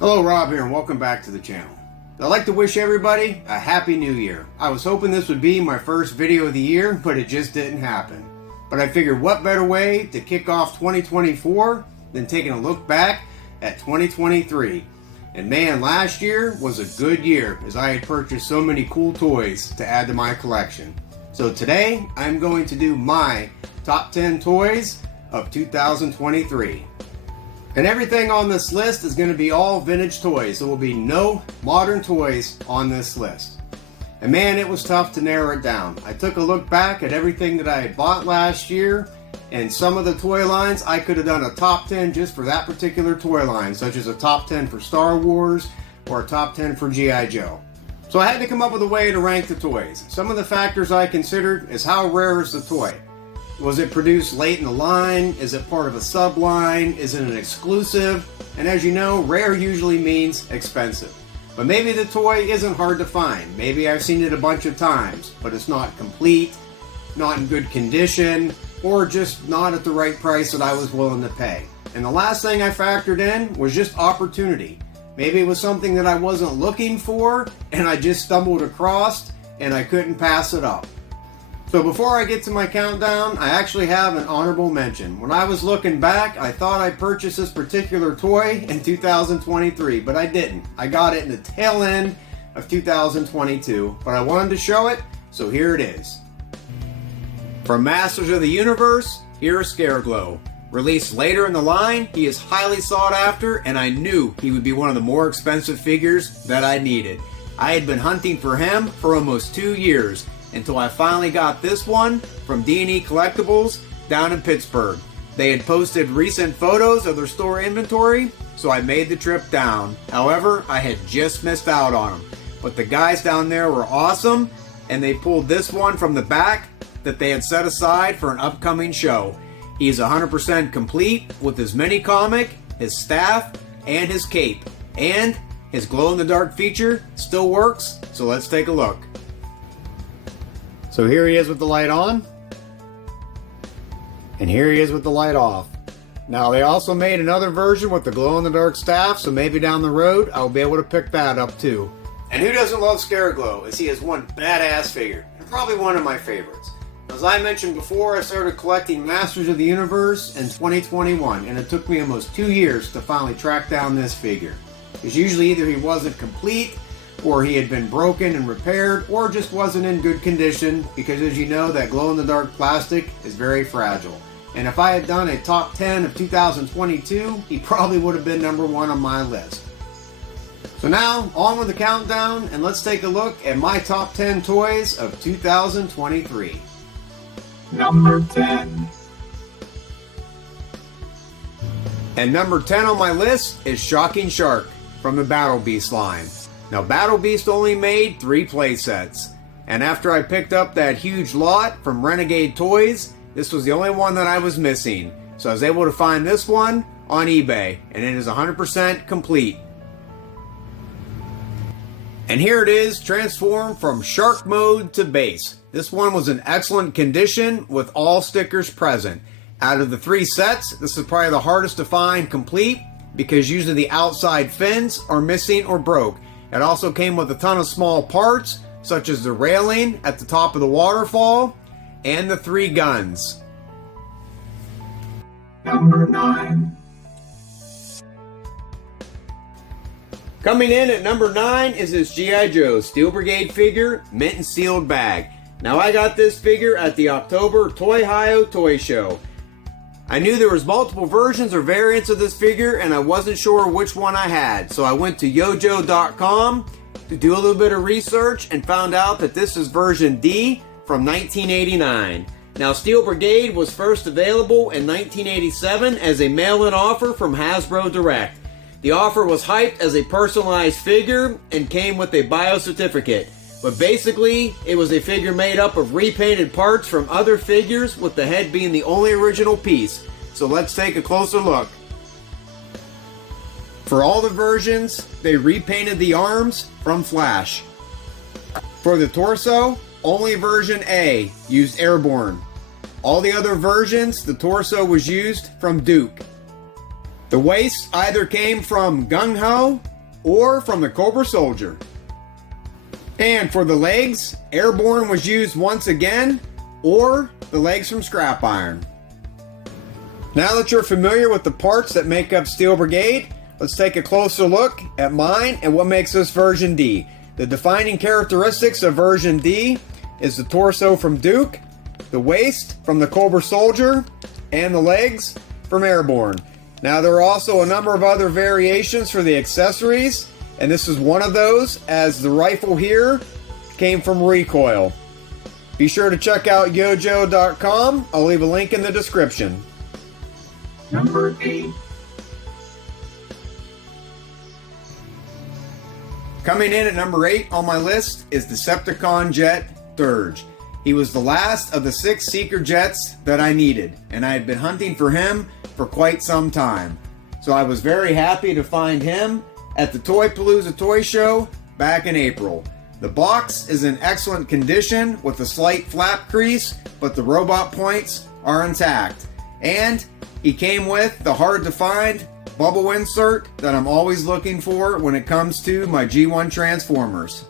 Hello, Rob here, and welcome back to the channel. I'd like to wish everybody a happy new year. I was hoping this would be my first video of the year, but it just didn't happen. But I figured what better way to kick off 2024 than taking a look back at 2023. And man, last year was a good year as I had purchased so many cool toys to add to my collection. So today, I'm going to do my top 10 toys of 2023. And everything on this list is going to be all vintage toys. There will be no modern toys on this list. And man, it was tough to narrow it down. I took a look back at everything that I had bought last year, and some of the toy lines, I could have done a top 10 just for that particular toy line, such as a top 10 for Star Wars or a top 10 for G.I. Joe. So I had to come up with a way to rank the toys. Some of the factors I considered is how rare is the toy? Was it produced late in the line? Is it part of a sub-line? Is it an exclusive? And as you know, rare usually means expensive. But maybe the toy isn't hard to find. Maybe I've seen it a bunch of times, but it's not complete, not in good condition, or just not at the right price that I was willing to pay. And the last thing I factored in was just opportunity. Maybe it was something that I wasn't looking for, and I just stumbled across, and I couldn't pass it up. So before I get to my countdown, I actually have an honorable mention. When I was looking back, I thought I purchased this particular toy in 2023, but I didn't. I got it in the tail end of 2022, but I wanted to show it, so here it is. From Masters of the Universe, here's Scareglow. Released later in the line, he is highly sought after, and I knew he would be one of the more expensive figures that I needed. I had been hunting for him for almost 2 years, until I finally got this one from D&E Collectibles down in Pittsburgh. They had posted recent photos of their store inventory, so I made the trip down. However, I had just missed out on them. But the guys down there were awesome, and they pulled this one from the back that they had set aside for an upcoming show. He's 100% complete with his mini comic, his staff, and his cape. And his glow-in-the-dark feature still works, so let's take a look. So here he is with the light on, and here he is with the light off. Now they also made another version with the glow-in-the-dark staff, so maybe down the road I'll be able to pick that up too. And who doesn't love Scareglow, as he is one badass figure, and probably one of my favorites. As I mentioned before, I started collecting Masters of the Universe in 2021, and it took me almost 2 years to finally track down this figure. Because usually either he wasn't complete, or he had been broken and repaired, or just wasn't in good condition, because as you know, that glow-in-the-dark plastic is very fragile. And if I had done a top 10 of 2022, he probably would have been number 1 on my list. So now, on with the countdown, and let's take a look at my top 10 toys of 2023. Number 10. And number 10 on my list is Shocking Shark from the Battle Beast line. Now, Battle Beast only made 3 playsets, and after I picked up that huge lot from Renegade Toys, this was the only one that I was missing. So I was able to find this one on eBay, and it is 100% complete. And here it is, transformed from Shark Mode to Base. This one was in excellent condition with all stickers present. Out of the 3 sets, this is probably the hardest to find complete because usually the outside fins are missing or broke. It also came with a ton of small parts, such as the railing at the top of the waterfall, and the 3 guns. Number 9. Coming in at number 9 is this G.I. Joe Steel Brigade figure, mint and sealed bag. Now I got this figure at the October Toy Hio Toy Show. I knew there was multiple versions or variants of this figure, and I wasn't sure which one I had, so I went to yojo.com to do a little bit of research and found out that this is version D from 1989. Now, Steel Brigade was first available in 1987 as a mail-in offer from Hasbro Direct. The offer was hyped as a personalized figure and came with a bio certificate. But basically, it was a figure made up of repainted parts from other figures, with the head being the only original piece. So let's take a closer look. For all the versions, they repainted the arms from Flash. For the torso, only version A used Airborne. All the other versions, the torso was used from Duke. The waist either came from Gung Ho or from the Cobra Soldier. And for the legs, Airborne was used once again, or the legs from scrap iron. Now that you're familiar with the parts that make up Steel Brigade, let's take a closer look at mine and what makes this version D. The defining characteristics of version D is the torso from Duke, the waist from the Cobra Soldier, and the legs from Airborne. Now there are also a number of other variations for the accessories, and this is one of those, as the rifle here came from Recoil. Be sure to check out yojo.com. I'll leave a link in the description. Number 8. Coming in at number 8 on my list is Decepticon jet Dirge. He was the last of the 6 Seeker jets that I needed, and I had been hunting for him for quite some time. So I was very happy to find him at the Toy Palooza Toy Show back in April. The box is in excellent condition with a slight flap crease, but the robot points are intact. And he came with the hard to find bubble insert that I'm always looking for when it comes to my G1 Transformers.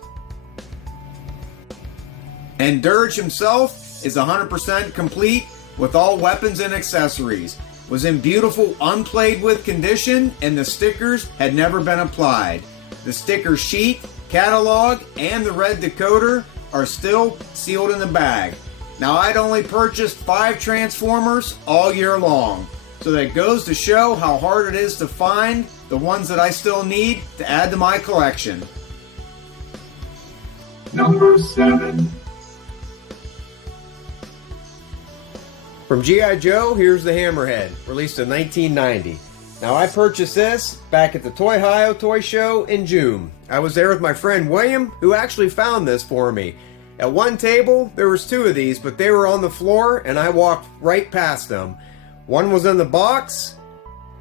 And Dirge himself is 100% complete with all weapons and accessories. Was in beautiful unplayed with condition, and the stickers had never been applied. The sticker sheet, catalog, and the red decoder are still sealed in the bag. Now I'd only purchased 5 Transformers all year long, so that goes to show how hard it is to find the ones that I still need to add to my collection. Number 7. From G.I. Joe, here's the Hammerhead, released in 1990. Now I purchased this back at the Toy Ohio Toy Show in June. I was there with my friend William, who actually found this for me. At one table, there was 2 of these, but they were on the floor and I walked right past them. One was in the box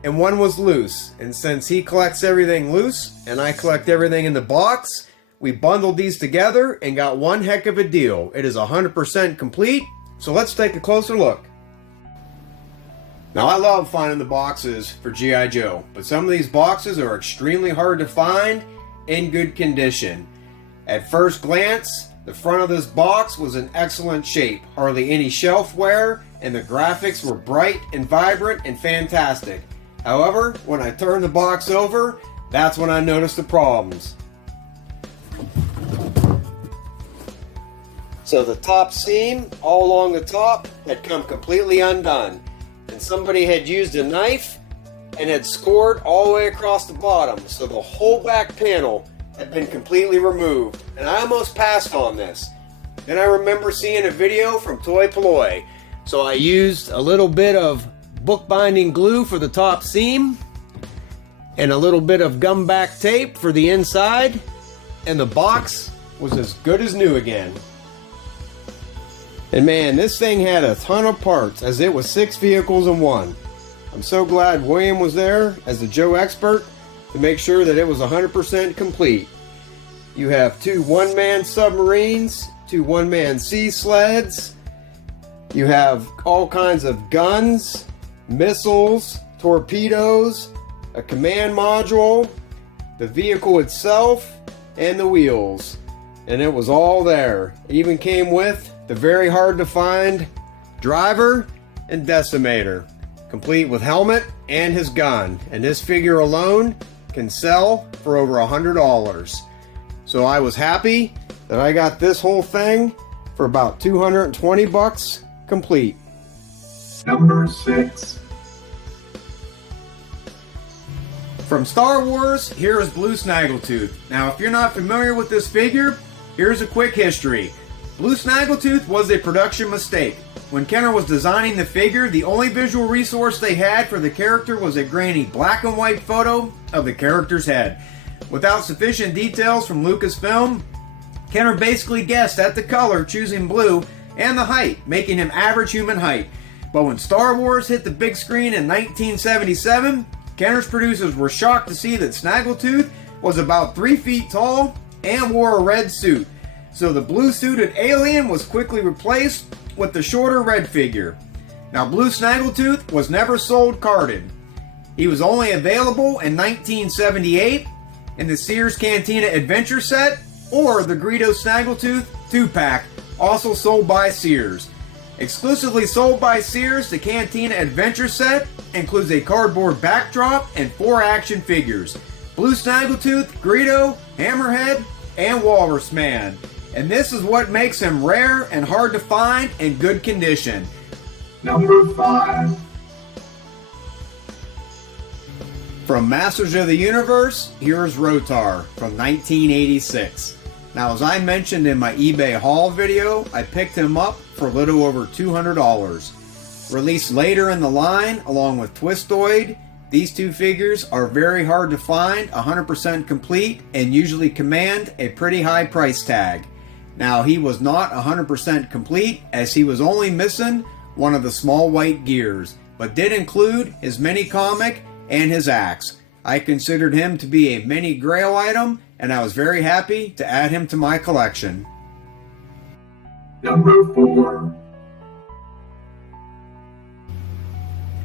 and one was loose. And since he collects everything loose and I collect everything in the box, we bundled these together and got one heck of a deal. It is 100% complete, so let's take a closer look. Now I love finding the boxes for G.I. Joe, but some of these boxes are extremely hard to find in good condition. At first glance, the front of this box was in excellent shape, hardly any shelf wear, and the graphics were bright and vibrant and fantastic. However, when I turned the box over, that's when I noticed the problems. So the top seam, all along the top, had come completely undone. And somebody had used a knife and had scored all the way across the bottom, so the whole back panel had been completely removed, and I almost passed on this. Then I remember seeing a video from Toy Ploy, so I used a little bit of bookbinding glue for the top seam and a little bit of gum back tape for the inside, and the box was as good as new again. And man, this thing had a ton of parts, as it was 6 vehicles in one. I'm so glad William was there as the Joe expert to make sure that it was 100% complete. You have 2 one-man submarines, 2 one-man sea sleds. You have all kinds of guns, missiles, torpedoes, a command module, the vehicle itself, and the wheels. And it was all there. It even came with the very hard to find driver and decimator, complete with helmet and his gun. And this figure alone can sell for over $100. So I was happy that I got this whole thing for about $220 complete. Number 6. From Star Wars, here is Blue Snaggletooth. Now if you're not familiar with this figure, here's a quick history. Blue Snaggletooth was a production mistake. When Kenner was designing the figure, the only visual resource they had for the character was a grainy black and white photo of the character's head. Without sufficient details from Lucasfilm, Kenner basically guessed at the color, choosing blue, and the height, making him average human height. But when Star Wars hit the big screen in 1977, Kenner's producers were shocked to see that Snaggletooth was about 3 feet tall and wore a red suit. So the blue-suited alien was quickly replaced with the shorter red figure. Now Blue Snaggletooth was never sold carded. He was only available in 1978, in the Sears Cantina Adventure Set or the Greedo Snaggletooth 2-pack, also sold by Sears. Exclusively sold by Sears, the Cantina Adventure Set includes a cardboard backdrop and 4 action figures: Blue Snaggletooth, Greedo, Hammerhead, and Walrus Man. And this is what makes him rare and hard to find in good condition. Number 5. From Masters of the Universe, here's Rotar from 1986. Now, as I mentioned in my eBay haul video, I picked him up for a little over $200. Released later in the line, along with Twistoid, these two figures are very hard to find, 100% complete, and usually command a pretty high price tag. Now, he was not 100% complete, as he was only missing one of the small white gears, but did include his mini comic and his axe. I considered him to be a mini grail item, and I was very happy to add him to my collection. Number 4.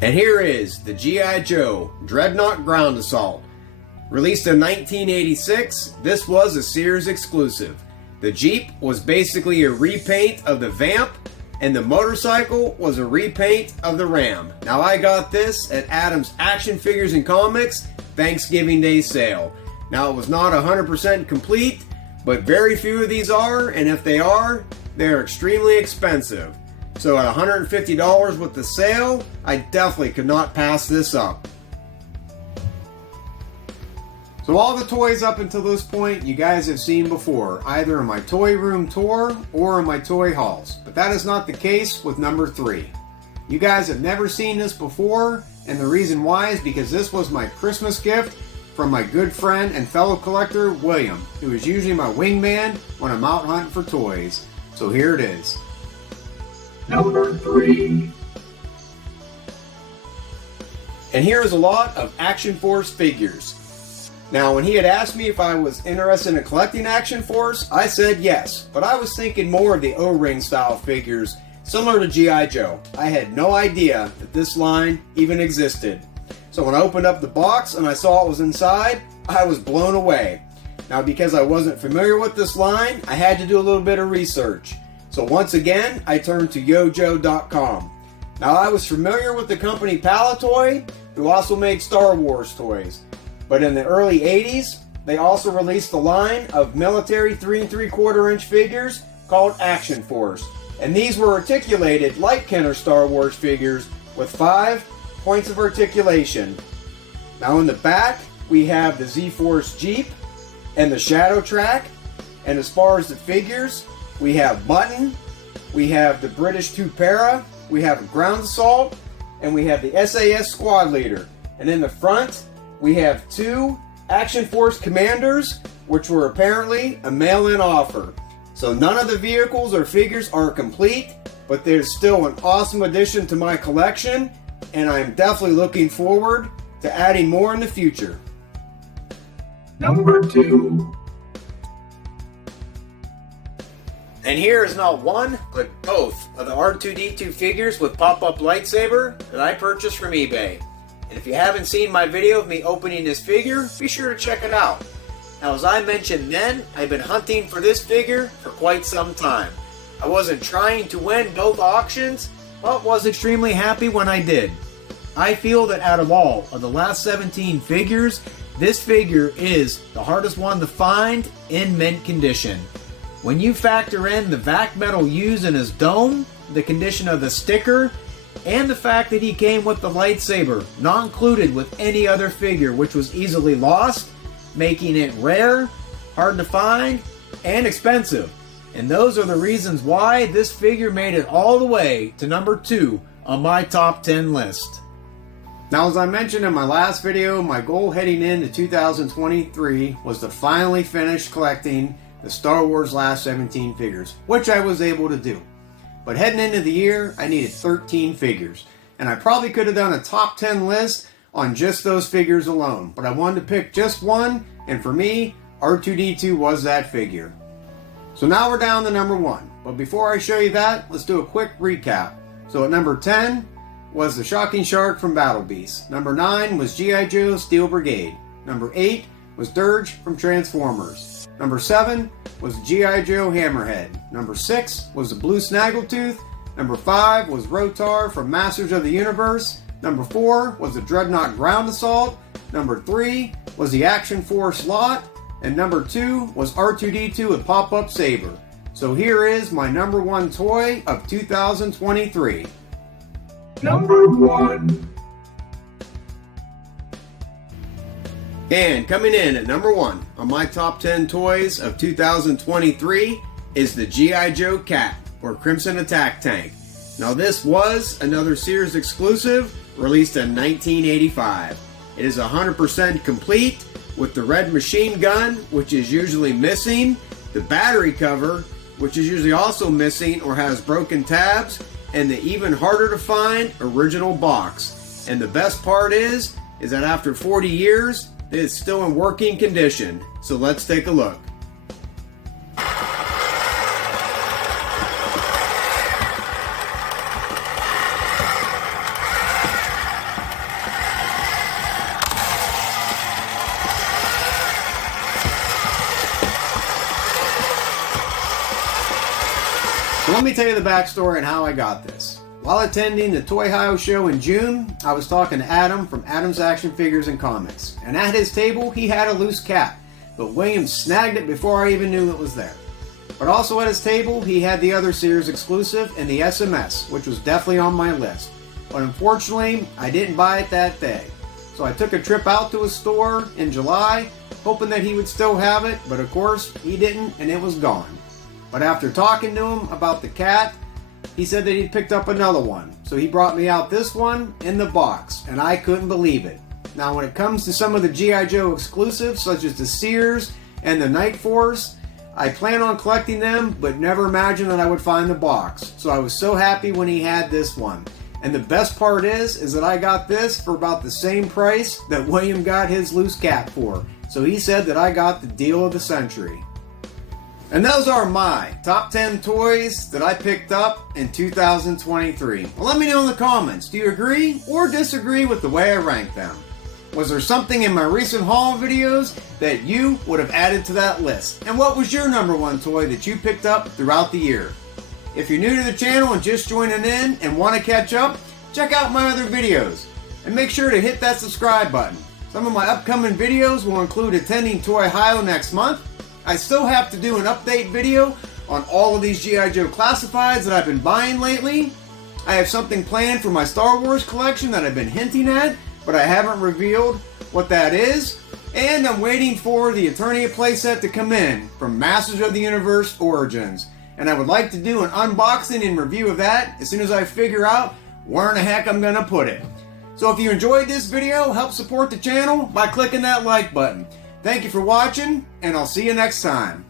And here is the G.I. Joe Dreadnought Ground Assault. Released in 1986, this was a Sears exclusive. The Jeep was basically a repaint of the Vamp, and the motorcycle was a repaint of the Ram. Now, I got this at Adam's Action Figures and Comics Thanksgiving Day sale. Now, it was not 100% complete, but very few of these are, and if they are, they're extremely expensive. So at $150 with the sale, I definitely could not pass this up. So all the toys up until this point you guys have seen before, either in my toy room tour or in my toy hauls. But that is not the case with number 3. You guys have never seen this before, and the reason why is because this was my Christmas gift from my good friend and fellow collector, William, who is usually my wingman when I'm out hunting for toys. So here it is. Number 3. And here is a lot of Action Force figures. Now, when he had asked me if I was interested in collecting Action Force, I said yes, but I was thinking more of the O-ring style figures, similar to G.I. Joe. I had no idea that this line even existed. So when I opened up the box and I saw what was inside, I was blown away. Now, because I wasn't familiar with this line, I had to do a little bit of research. So once again, I turned to yojo.com. Now, I was familiar with the company Palitoy, who also made Star Wars toys. But in the early 80s, they also released a line of military 3 3/4 inch figures called Action Force. And these were articulated like Kenner Star Wars figures with 5 points of articulation. Now in the back, we have the Z-Force Jeep and the Shadow Track. And as far as the figures, we have Mutton, we have the British Tupera, we have a Ground Assault, and we have the SAS Squad Leader. And in the front, we have 2 Action Force Commanders, which were apparently a mail-in offer. So none of the vehicles or figures are complete, but there's still an awesome addition to my collection, and I'm definitely looking forward to adding more in the future. Number 2. And here is not one, but both of the R2-D2 figures with pop-up lightsaber that I purchased from eBay. And if you haven't seen my video of me opening this figure, be sure to check it out. Now, as I mentioned then, I've been hunting for this figure for quite some time. I wasn't trying to win both auctions, but was extremely happy when I did. I feel that out of all of the last 17 figures, this figure is the hardest one to find in mint condition. When you factor in the vac metal used in his dome, the condition of the sticker, and the fact that he came with the lightsaber, not included with any other figure, which was easily lost, making it rare, hard to find, and expensive. And those are the reasons why this figure made it all the way to number 2 on my top 10 list. Now, as I mentioned in my last video, my goal heading into 2023 was to finally finish collecting the Star Wars last 17 figures, which I was able to do. But heading into the year, I needed 13 figures. And I probably could have done a top 10 list on just those figures alone. But I wanted to pick just one, and for me, R2-D2 was that figure. So now we're down to number 1. But before I show you that, let's do a quick recap. So at number 10 was the Shocking Shark from Battle Beast. Number 9 was G.I. Joe Steel Brigade. Number 8 was Dirge from Transformers. Number 7 was G.I. Joe Hammerhead. Number 6 was the Blue Snaggletooth. Number 5 was Rotar from Masters of the Universe. Number 4 was the Dreadnought Ground Assault. Number 3 was the Action Force Lot. And number 2 was R2-D2 with Pop-Up Saber. So here is my number 1 toy of 2023. Number 1. And coming in at number 1 on my top 10 toys of 2023 is the G.I. Joe Cat, or Crimson Attack Tank. Now this was another Sears exclusive, released in 1985. It is 100% complete with the red machine gun, which is usually missing, the battery cover, which is usually also missing or has broken tabs, and the even harder to find original box. And the best part is that after 40 years, it's still in working condition. So let's take a look. So let me tell you the backstory on how I got this. While attending the Toy Hio show in June, I was talking to Adam from Adam's Action Figures and Comics. And at his table, he had a loose cat, but William snagged it before I even knew it was there. But also at his table, he had the other Sears exclusive and the SMS, which was definitely on my list. But unfortunately, I didn't buy it that day. So I took a trip out to a store in July, hoping that he would still have it, but of course, he didn't, and it was gone. But after talking to him about the cat, he said that he'd picked up another one. So he brought me out this one in the box, and I couldn't believe it. Now when it comes to some of the G.I. Joe exclusives, such as the Sears and the Night Force, I plan on collecting them, but never imagined that I would find the box. So I was so happy when he had this one. And the best part is that I got this for about the same price that William got his loose cat for. So he said that I got the deal of the century. And those are my top 10 toys that I picked up in 2023. Well, let me know in the comments, do you agree or disagree with the way I ranked them? Was there something in my recent haul videos that you would have added to that list? And what was your number 1 toy that you picked up throughout the year? If you're new to the channel and just joining in and want to catch up, check out my other videos. And make sure to hit that subscribe button. Some of my upcoming videos will include attending Toy Hio next month. I still have to do an update video on all of these G.I. Joe classifieds that I've been buying lately. I have something planned for my Star Wars collection that I've been hinting at, but I haven't revealed what that is. And I'm waiting for the Eternia playset to come in from Masters of the Universe Origins. And I would like to do an unboxing and review of that as soon as I figure out where in the heck I'm going to put it. So if you enjoyed this video, help support the channel by clicking that like button. Thank you for watching, and I'll see you next time.